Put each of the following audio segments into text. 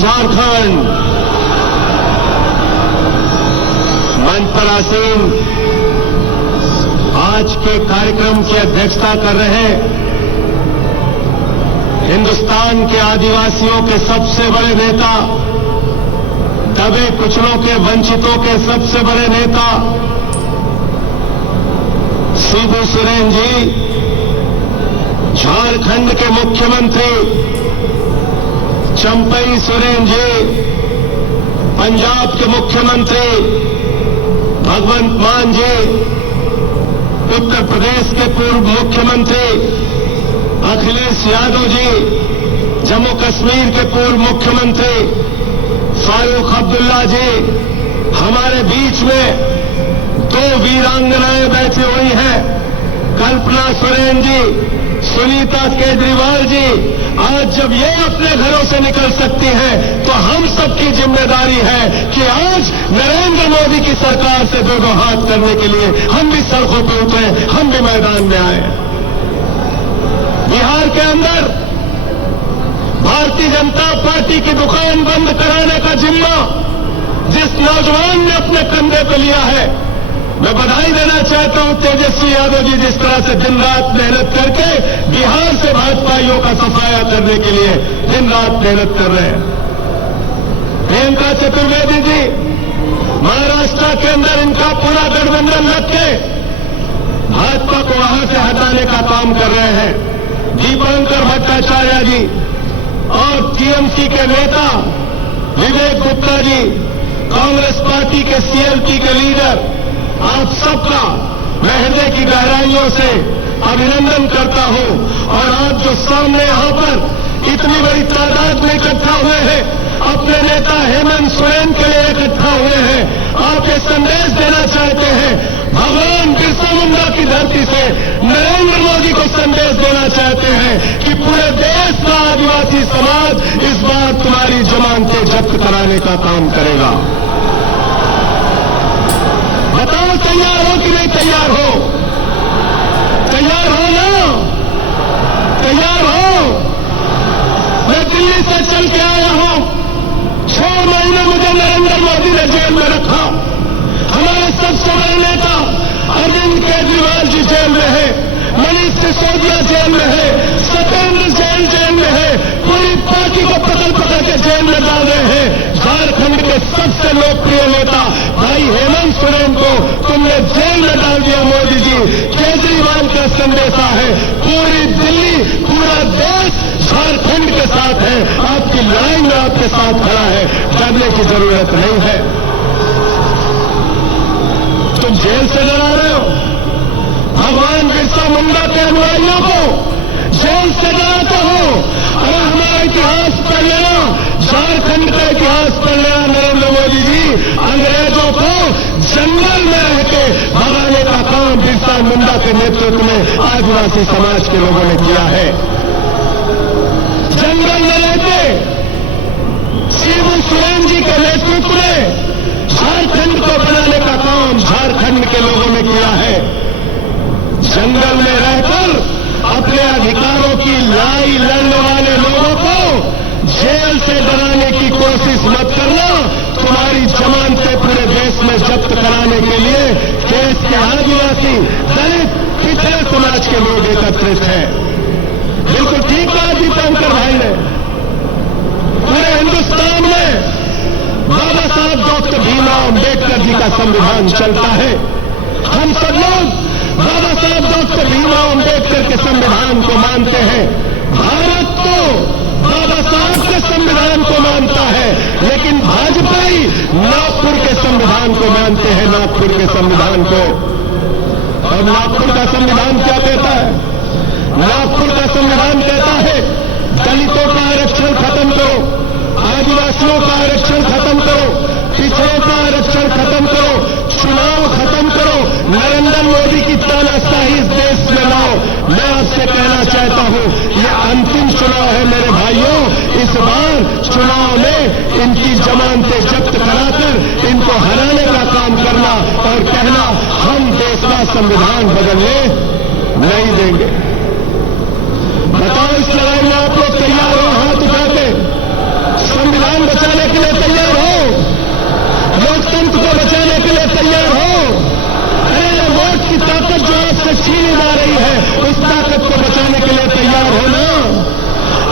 झारखंड। मंच पर आसीन आज के कार्यक्रम की अध्यक्षता कर रहे हिंदुस्तान के आदिवासियों के सबसे बड़े नेता, दबे कुचलों के वंचितों के सबसे बड़े नेता शिबू सोरेन जी, झारखंड के मुख्यमंत्री चंपई सोरेन जी, पंजाब के मुख्यमंत्री भगवंत मान जी, उत्तर प्रदेश के पूर्व मुख्यमंत्री अखिलेश यादव जी, जम्मू कश्मीर के पूर्व मुख्यमंत्री फारूक अब्दुल्ला जी, हमारे बीच में दो वीरांगनाएं बैठी हुई हैं, कल्पना सोरेन जी, सुनीता केजरीवाल जी। आज जब ये अपने घरों से निकल सकती हैं, तो हम सबकी जिम्मेदारी है कि आज नरेंद्र मोदी की सरकार से दो दो हाथ करने के लिए हम भी सड़कों पर उतरे, हम भी मैदान में आए। बिहार के अंदर भारतीय जनता पार्टी की दुकान बंद कराने का जिम्मा जिस नौजवान ने अपने कंधे पर लिया है, मैं बधाई देना चाहता हूं तेजस्वी यादव जी, जिस तरह से दिन रात मेहनत करके बिहार से भाजपाइयों का सफाया करने के लिए दिन रात मेहनत कर रहे हैं। प्रियंका चतुर्वेदी जी महाराष्ट्र के अंदर इनका पूरा गठबंधन लग के भाजपा को वहां से हटाने का काम कर रहे हैं। दीपांकर भट्टाचार्य जी और टीएमसी के नेता विवेक गुप्ता जी, कांग्रेस पार्टी के सीएलपी के लीडर, आप सबका मैं हृदय की गहराइयों से अभिनंदन करता हूं। और आज जो सामने यहां पर इतनी बड़ी तादाद में इकट्ठा हुए हैं, अपने नेता हेमंत सोरेन के लिए इकट्ठा हुए हैं, आप ये संदेश देना चाहते हैं, भगवान बिरसा मुंडा की धरती से नरेंद्र मोदी को संदेश देना चाहते हैं कि पूरे देश का आदिवासी समाज इस बार तुम्हारी जमानतें जब्त कराने का काम करेगा। बताओ तैयार हो कि नहीं तैयार हो? तैयार हो ना? तैयार हो? मैं दिल्ली से चल के आया हूं, 6 महीने मुझे नरेंद्र मोदी ने जेल में रखा। हमारे सबसे बड़े नेता अरविंद केजरीवाल जी जेल में है, मनीष सिसोदिया जेल में है, सत्येंद्र जैन जेल में है, पूरी पार्टी को पकड़ पकड़ के जेल में डाल रहे हैं। झारखंड के सबसे लोकप्रिय नेता भाई हेमंत सोरेन को तुमने जेल में डाल दिया मोदी जी। केजरीवाल का संदेशा है, पूरी दिल्ली, पूरा देश झारखंड के साथ है, आपकी लड़ाई में आपके साथ खड़ा है, डरने की जरूरत नहीं है। तुम जेल से डरा रहे हो, भगवान बिरसा मुंडा के अनुयायियों को जेल से डराते हो। अगर हमारा इतिहास पढ़ लेना, झारखंड का इतिहास पढ़ लेना नरेंद्र मोदी जी, अंग्रेजों को जंगल में रह के भगाने का काम बिरसा मुंडा के नेतृत्व में आदिवासी समाज के लोगों ने किया है। जंगल में रहते शिबू सोरेन जी के नेतृत्व में झारखंड को बनाने का काम झारखंड के लोगों ने किया है। जंगल में रहकर अपने अधिकारों की लड़ाई लड़ने वाले लोगों को जेल से डराने की कोशिश मत करना। तुम्हारी जमानतें पूरे देश में जब्त कराने के लिए देश के आदिवासी, दलित, पिछड़े समाज के लोग एकत्रित हैं। बिल्कुल ठीक कहा दीपांकर भाई ने, पूरे हिंदुस्तान में बाबा साहब डॉक्टर भीमराव अम्बेडकर जी का संविधान चलता है। हम सब लोग बाबा साहब डॉक्टर भीमराव अम्बेडकर के संविधान को मानते हैं। भारत तो बाबा साहब के संविधान को मानता है, लेकिन भाजपाई नागपुर के संविधान को मानते हैं, नागपुर के संविधान को। और नागपुर का संविधान क्या कहता है? नागपुर का संविधान कहता है दलितों का आरक्षण खत्म करो, आदिवासियों का आरक्षण खत्म करो, पिछड़ों का आरक्षण खत्म करो, चुनाव खत्म करो, नरेंद्र मोदी की तानाशाही इस देश में लाओ। मैं आपसे कहना चाहता हूं, ये अंतिम चुनाव है मेरे भाइयों। इस बार चुनाव में इनकी जमानतें जब्त कराकर इनको हराने का काम करना और कहना हम देश का संविधान बदलने नहीं देंगे। बताओ इस लड़ाई में आप लोग तैयार हो? हाथ उठा के संविधान के लिए तैयार हो? लोकतंत्र को बचाने के लिए तैयार हो? अरे वोट की ताकत जो आपसे छीनी जा रही है, उस ताकत को बचाने के लिए तैयार हो ना?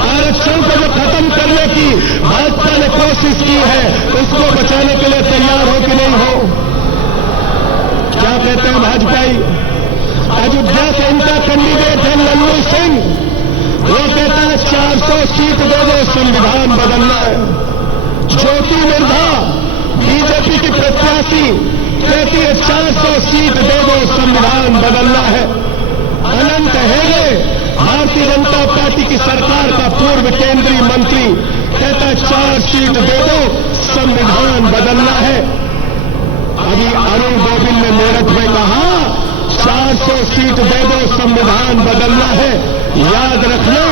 आरक्षण को जो खत्म करने की भाजपा ने कोशिश की है, उसको बचाने के लिए तैयार हो कि नहीं हो? क्या कहते हैं भाजपाई? अयोध्या से इनका कैंडिडेट है लल्लू सिंह, वो कहता है 400 सीट दे दो, संविधान बदलना है। ज्योति मिर्धा बीजेपी की प्रत्याशी कहती है 400 सीट दे दो, संविधान बदलना है। अनंत हेगड़े भारतीय जनता पार्टी की सरकार का पूर्व केंद्रीय मंत्री कहता है 4 सीट दे दो, संविधान बदलना है। अभी अरुण गोविंद ने मेरठ में कहा 400 सीट दे दो, संविधान बदलना है। याद रखना,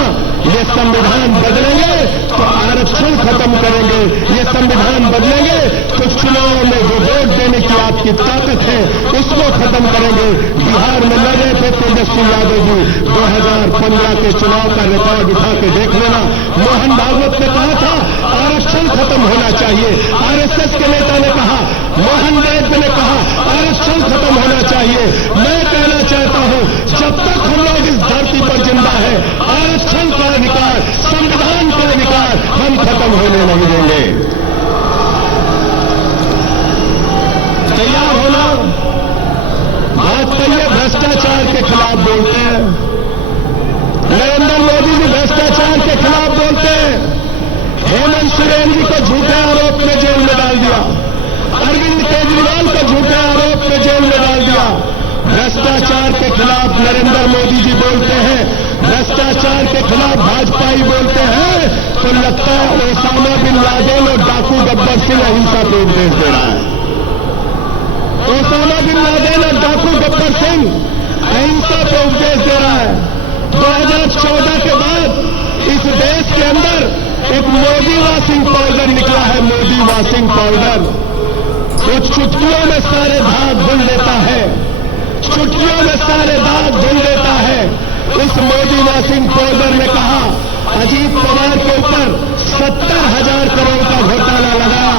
ये संविधान बदलेंगे तो आरक्षण खत्म करेंगे, ये संविधान बदलेंगे तो चुनाव में जो वोट देने की आपकी ताकत है उसको खत्म करेंगे। बिहार में लड़े थे तेजस्वी यादव जी, 2015 के चुनाव का रिकॉर्ड उठा के देख लेना। मोहन भागवत ने कहा था आरक्षण खत्म होना चाहिए, आरएसएस के नेता ने कहा, मोहन वैद्य ने कहा आरक्षण खत्म होना चाहिए। मैं कहना चाहता हूं, जब तक हम लोग इस धरती पर जिंदा है, आरक्षण का अधिकार, संविधान का अधिकार हम खत्म होने नहीं देंगे। तैयार होना। भाजपा ये भ्रष्टाचार के खिलाफ बोलते हैं, नरेंद्र मोदी जी भ्रष्टाचार के खिलाफ बोलते हैं। हेमंत सोरेन जी को झूठे आरोप में जेल में डाल दिया, अरविंद केजरीवाल को झूठे आरोप में जेल में डाल दिया। भ्रष्टाचार के खिलाफ नरेंद्र मोदी जी बोलते हैं, भ्रष्टाचार के खिलाफ भाजपाई बोलते हैं, तो लगता है ओसामा बिन लादेन और डाकू गब्बर सिंह अहिंसा को उपदेश दे रहा है। ओसामा बिन लादेन और डाकू गब्बर सिंह अहिंसा को उपदेश दे रहा है। 2014 के बाद इस देश के अंदर एक मोदी वाशिंग पाउडर निकला है, मोदी वाशिंग पाउडर। वो चुटकियों में सारे दाग धुल देता है, चुटकियों में सारे दाग धुल देता है। इस मोदी वाशिंग पाउडर ने कहा अजीत पवार के ऊपर 70,000 करोड़ का घोटाला लगाया,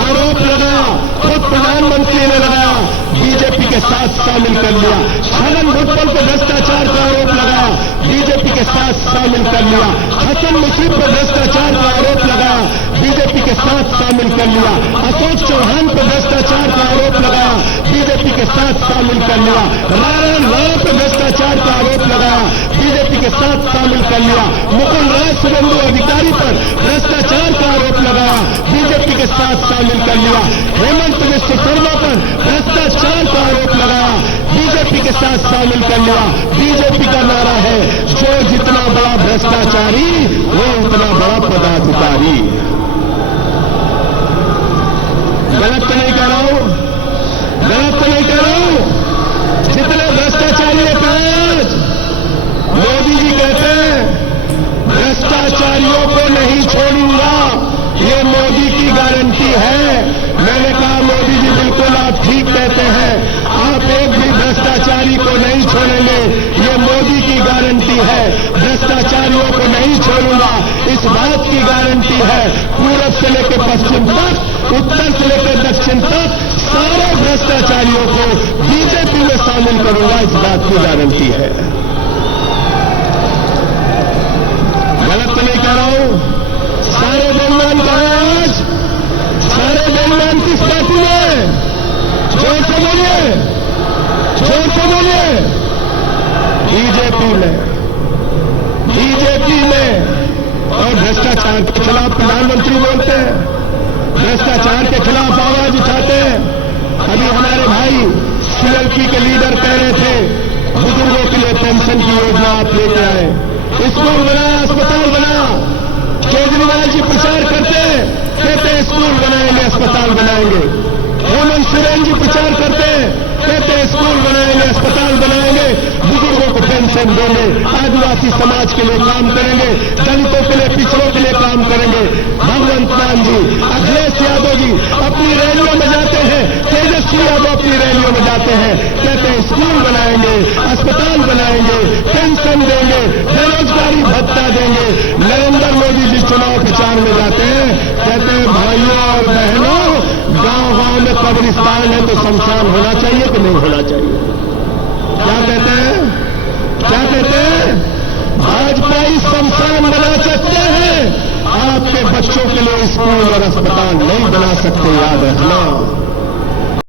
आरोप लगाया, खुद प्रधानमंत्री ने लगाया, बीजेपी के साथ शामिल कर लिया। छगन भुजबल को भ्रष्टाचार का आरोप लगाया, बीजेपी के साथ शामिल कर लिया। हसन मुश्रीफ पर भ्रष्टाचार का आरोप लगाया, बीजेपी के साथ शामिल कर लिया। अशोक चौहान पर भ्रष्टाचार का आरोप लगाया, बीजेपी के साथ शामिल कर लिया। नारायण राव पर भ्रष्टाचार का आरोप लगाया, बीजेपी के साथ शामिल कर लिया। मुकुल राय सुवेंदु अधिकारी पर भ्रष्टाचार का आरोप लगाया, बीजेपी के साथ शामिल कर लिया। हेमंत विश्व शर्मा पर भ्रष्टाचार का आरोप लगाया, बीजेपी के साथ शामिल कर लिया। बीजेपी का नारा है जो जितना बड़ा भ्रष्टाचारी वो उतना बड़ा पदाधिकारी। गलत तो नहीं कह रहा हूं, गलत तो नहीं कह रहा हूं। जितने भ्रष्टाचारी है आज मोदी जी कहते हैं भ्रष्टाचारियों को नहीं छोड़ूंगा, ये मोदी की गारंटी है। मैंने कहा मोदी जी बिल्कुल आप ठीक कहते हैं, आप एक भी भ्रष्टाचारी को नहीं छोड़ेंगे, ये मोदी की गारंटी है। भ्रष्टाचारियों को नहीं छोड़ूंगा, इस बात की गारंटी है। पूरब से लेकर पश्चिम तक, उत्तर से लेकर दक्षिण तक सारे भ्रष्टाचारियों को बीजेपी में शामिल करूंगा, इस बात की गारंटी है। गलत तो नहीं कह रहा हूं। सारे बेईमान कहां हैं आज? सारे बेईमान किस पार्टी में? जोर से बोलिए, जोर से बोलिए। बीजेपी में, बीजेपी में। और भ्रष्टाचार के खिलाफ प्रधानमंत्री बोलते हैं, भ्रष्टाचार के खिलाफ आवाज उठाते हैं। अभी हमारे भाई सीएलपी के लीडर कह रहे थे बुजुर्गों के लिए पेंशन की योजना आप लेके आए, स्कूल बनाया, अस्पताल बनाया। केजरीवाल जी प्रचार करते हैं, कहते हैं स्कूल बनाएंगे, अस्पताल बनाएंगे। हेमंत सोरेन जी प्रचार करते हैं, कहते हैं स्कूल बनाएंगे, अस्पताल बनाएंगे, बुजुर्गों को पेंशन देंगे, आदिवासी समाज के लिए काम करेंगे, दलितों के लिए, पिछड़ों के लिए काम करेंगे। भगवंत मान जी, अखिलेश यादव जी अपनी रैलियों में जाते हैं, तेजस्वी यादव अपनी रैलियों में जाते हैं, कहते हैं स्कूल बनाएंगे, अस्पताल बनाएंगे, पेंशन देंगे, बेरोजगारी भत्ता देंगे। नरेंद्र मोदी जी चुनाव प्रचार में जाते हैं, कहते हैं भाइयों पाकिस्तान है तो शमशान होना चाहिए कि नहीं होना चाहिए? क्या कहते हैं? क्या कहते हैं? भाजपा इस शमशान बना सकते हैं, आपके बच्चों के लिए स्कूल और अस्पताल नहीं बना सकते, याद रखना।